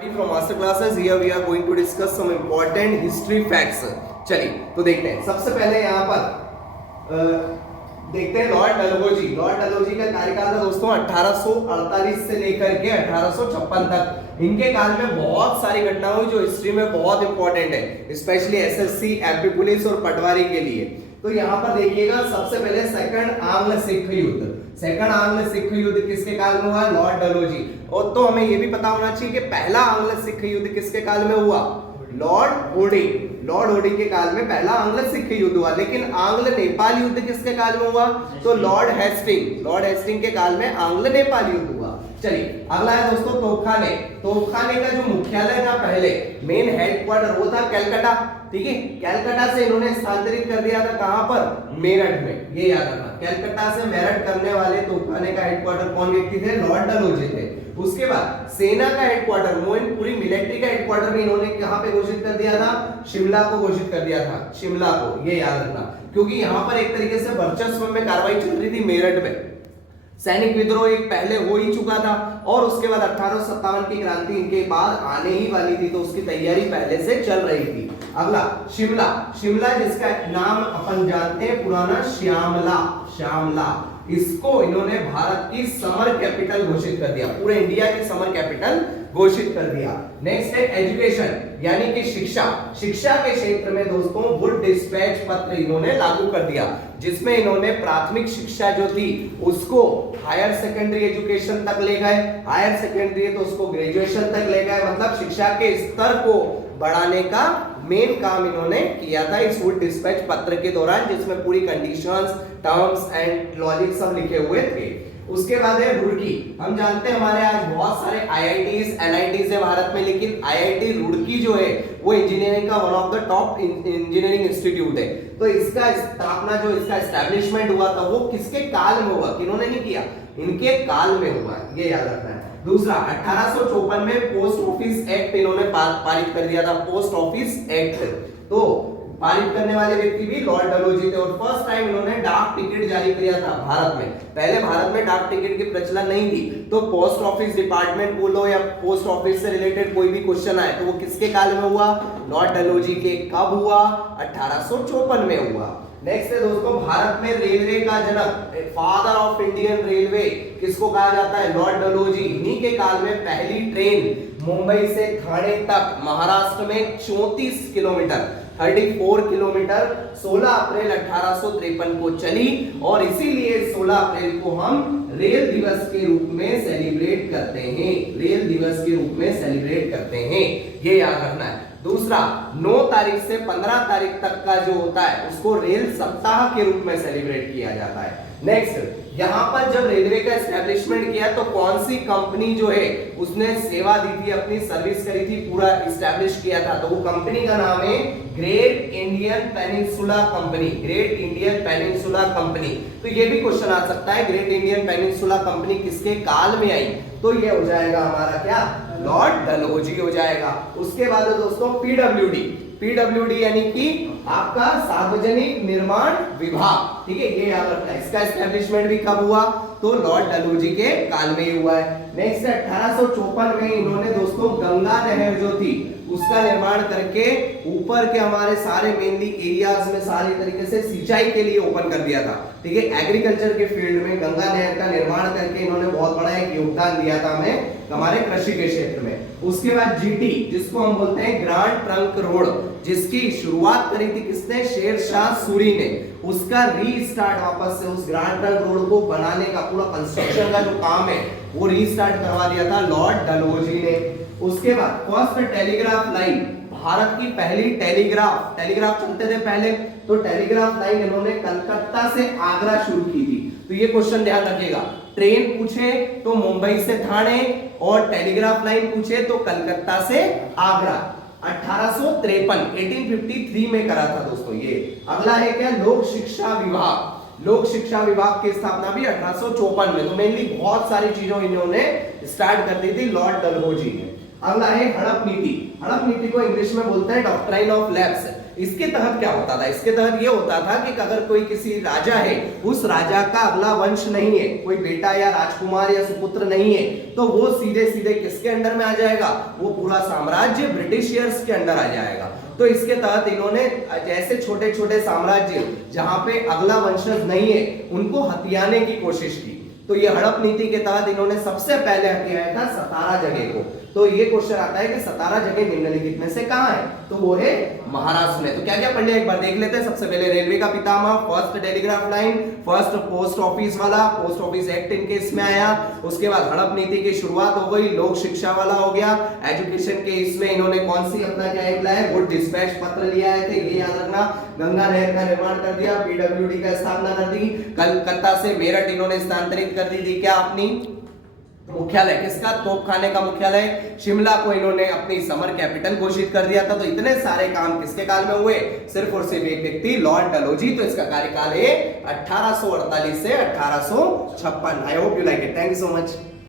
From master classes here we are going to discuss some important history facts. चलिए तो देखते हैं। सबसे पहले यहाँ पर देखते हैं लॉर्ड डलहौजी। लॉर्ड डलहौजी का कार्यकाल था दोस्तों 1848 से लेकर के 1856 तक। इनके काल में बहुत सारी घटनाएं हुई जो हिस्ट्री में बहुत इंपॉर्टेंट है, स्पेशली एसएससी, एमपी पुलिस और पटवारी के लिए। तो यहाँ पर देखिएगा, सबसे पहले सेकंड आंग्ल सिख युद्ध। सेकंड आंग्ल सिख युद्ध किसके काल में हुआ? लॉर्ड डलहौजी। और तो हमें यह भी पता होना चाहिए कि पहला आंग्ल सिख युद्ध किसके काल में हुआ? Lord hoarding. लॉर्ड होर्डिंग के काल में पहला आंग्ल सिख युद्ध हुआ। लेकिन आंग्ल नेपाल युद्ध किसके काल में हुआ? तो लॉर्ड हेस्टिंग। लॉर्ड हेस्टिंग के काल में आंग्ल नेपाल युद्ध हुआ। चलिए अगला है दोस्तों तोपखाने। तोपखाने का जो मुख्यालय था, पहले मेन हेडक्वार्टर वो था कलकत्ता, ठीक है। कलकत्ता से इन्होंने स्थानांतरित कर दिया था कहां पर? मेरठ में। ये याद रखना, कलकत्ता से मेरठ करने वाले तोपखाने का हेडक्वार्टर कौन व्यक्ति थे? लॉर्ड डलहौजी थे। उसके बाद सेना का हेडक्वार्टर, पूरी मिलिट्री का हेडक्वार्टर भी इन्होंने कहां पे घोषित कर दिया था? शिमला को घोषित कर दिया था, शिमला को। ये याद रखना, क्योंकि यहां पर एक तरीके से वर्चस्व में कार्रवाई चल रही थी मेरठ में। सैनिक विद्रोह एक पहले हो ही चुका था और उसके बाद 1857 की क्रांति इनके बाद आने ही वाली थी, तो उसकी तैयारी पहले से चल रही थी। अगला शिमला। शिमला जिसका नाम अपन जानते हैं पुराना श्यामला। श्यामला, इसको इन्होंने भारत की समर कैपिटल घोषित कर दिया, पूरे इंडिया की समर कैपिटल घोषित कर दिया। नेक्स्ट है एजुकेशन, यानी कि शिक्षा। शिक्षा के क्षेत्र में दोस्तों वुड डिस्पैच पत्र इन्होंने लागू कर दिया, जिसमें इन्होंने प्राथमिक शिक्षा जो थी उसको हायर सेकेंडरी एजुकेशन तक ले गए, हायर सेकेंडरी तो उसको ग्रेजुएशन तक ले गए। मतलब शिक्षा के स्तर को बढ़ाने का मेन काम इन्होंने किया था इस वुड डिस्पैच पत्र के दौरान, जिसमें पूरी कंडीशंस, टर्म्स एंड लॉजिक सब लिखे हुए थे। उसके बाद है रुड़की। हम जानते हैं हमारे आज बहुत सारे आईआईटीज, एनआईटीज है भारत में, लेकिन आईआईटी रुड़की जो है वो इंजीनियरिंग का one of the top engineering institute है। तो इसका स्थापना, जो इसका एस्टैब्लिशमेंट हुआ था, वो किसके काल में हुआ? किन्होंने नहीं किया, इनके काल में हुआ, ये याद रखना है। दूसरा 1854 में पोस्ट ऑफिस एक्ट इन्होंने पारित कर दिया था, पोस्ट ऑफिस एक्ट। तो पारित करने वाले व्यक्ति भी लॉर्ड डलहौजी थे और फर्स्ट टाइम इन्होंने डाक टिकट जारी किया था भारत में। पहले भारत में डाक टिकट की प्रचलन नहीं थी, तो पोस्ट ऑफिस डिपार्टमेंट बोलो या पोस्ट ऑफिस से रिलेटेड कोई भी क्वेश्चन आए तो वो किसके काल में हुआ? लॉर्ड डलहौजी के। कब हुआ? 1854 में हुआ। नेक्स्ट है दोस्तों भारत में रेलवे का जनक, फादर ऑफ इंडियन रेलवे किसको कहा जाता है? लॉर्ड डलहौजी। इन्हीं के काल में पहली ट्रेन मुंबई से ठाणे तक महाराष्ट्र में 34 किलोमीटर 34 किलोमीटर 16 अप्रैल 1853 को चली, और इसीलिए 16 अप्रैल को हम रेल दिवस के रूप में सेलिब्रेट करते हैं। रेल दिवस के रूप में सेलिब्रेट करते हैं, ये याद रखना है। दूसरा 9 तारीख से 15 तारीख तक का जो होता है उसको रेल सप्ताह के रूप में सेलिब्रेट किया जाता है। नेक्स्ट, यहाँ पर जब रेलवे का एस्टैब्लिशमेंट किया तो कौन सी कंपनी जो है उसने सेवा दी थी, अपनी सर्विस करी थी, पूरा एस्टैब्लिश किया था? तो वो कंपनी का नाम है great Indian peninsula company. Great Indian peninsula company. तो ये भी क्वेश्चन आ सकता है, ग्रेट इंडियन पेनिनसुला कंपनी किसके काल में आई? तो ये हो जाएगा हमारा क्या? लॉर्ड डलहौजी हो जाएगा। उसके बाद दोस्तों पीडब्ल्यूडी। पीडब्ल्यूडी यानी कि आपका सार्वजनिक निर्माण विभाग, ठीक है, ये याद रखना है। इसका एस्टैब्लिशमेंट भी कब हुआ? तो लॉर्ड डलहौजी के काल में ही हुआ है। नेक्स्ट 1854 में इन्होंने दोस्तों गंगा नहर जो थी उसका निर्माण करके ऊपर के हमारे सारे मेनली एरियाज में सारी तरीके से सिंचाई के लिए ओपन कर दिया था, ठीक है। एग्रीकल्चर के फील्ड में गंगा नहर का निर्माण करके इन्होंने बहुत बड़ा एक योगदान दिया था हमें हमारे कृषि के क्षेत्र में। उसके बाद जीटी, जिसको हम बोलते हैं ग्रांड ट्रंक रोड, जिसकी शुरुआत करी थी किसने? शेरशाह सूरी ने। उसका रीस्टार्ट वापस से उस ग्रांड ट्रंक रोड को बनाने का, पूरा कंस्ट्रक्शन का जो काम है वो रीस्टार्ट करवा दिया था लॉर्ड डलहौजी ने। उसके बाद फर्स्ट टेलीग्राफ लाइन, भारत की पहली टेलीग्राफ चलते थे पहले, तो टेलीग्राफ लाइन इन्होंने कलकत्ता से आगरा शुरू की थी। तो ये क्वेश्चन ध्यान रखिएगा, ट्रेन पूछे तो मुंबई से ठाणे और टेलीग्राफ लाइन पूछे तो कलकत्ता से आगरा। 1853 में करा था दोस्तों ये। अगला है क्या? लोक शिक्षा विभाग। लोक शिक्षा विभाग की स्थापना भी 1854 में। तो मेनली बहुत सारी चीजों इन्होंने स्टार्ट कर दी थी लॉर्ड डलहौजी ने। अगला है हड़प नीति। हड़प नीति को इंग्लिश में बोलते हैं डॉक्ट्राइन ऑफ लैप्स। इसके तहत क्या होता था, इसके तहत ये होता था कि अगर कोई किसी राजा है, उस राजा का अगला वंश नहीं है, कोई बेटा या राजकुमार या सुपुत्र नहीं है, तो वो सीधे सीधे किसके अंडर में आ जाएगा, वो पूरा साम्राज्य ब्रिटिशियर्स के अंडर आ जाएगा। तो इसके तहत इन्होंने जैसे छोटे छोटे साम्राज्य जहां पे अगला वंशज नहीं है उनको हथियाने की कोशिश की। तो ये हड़प नीति के तहत इन्होंने सबसे पहले हथियाया था सतारा जगह को। तो ये क्वेश्चन आता है कि सतारा जगह निम्नलिखित में से कहां है, तो वो है महाराष्ट्र में। तो क्या क्या पढ़ लिया एक बार देख लेते हैं। सबसे पहले रेलवे का पितामह, first telegraph line, first post office वाला, पोस्ट ऑफिस एक्ट इनके इसमें आया। उसके बाद हड़प नीति की शुरुआत हो गई, लोक शिक्षा वाला हो गया। एजुकेशन के इसमें इन्होंने कौन सी अपना क्या लाया, गुड डिस्पैच पत्र लिया आए थे, ये याद रखना। गंगा नहर का निर्माण कर दिया, पीडब्ल्यूडी का स्थापना कर दी। कलकत्ता से मेरठ इन्होंने स्थानांतरित कर दी थी क्या अपनी मुख्यालय, किसका, तोपखाने का मुख्यालय। शिमला को इन्होंने अपनी समर कैपिटल घोषित कर दिया था। तो इतने सारे काम किसके काल में हुए, सिर्फ और सिर्फ एक व्यक्ति, लॉर्ड डलहौजी। तो इसका कार्यकाल है 1848 से 1856। I hope you like it. Thank you so much.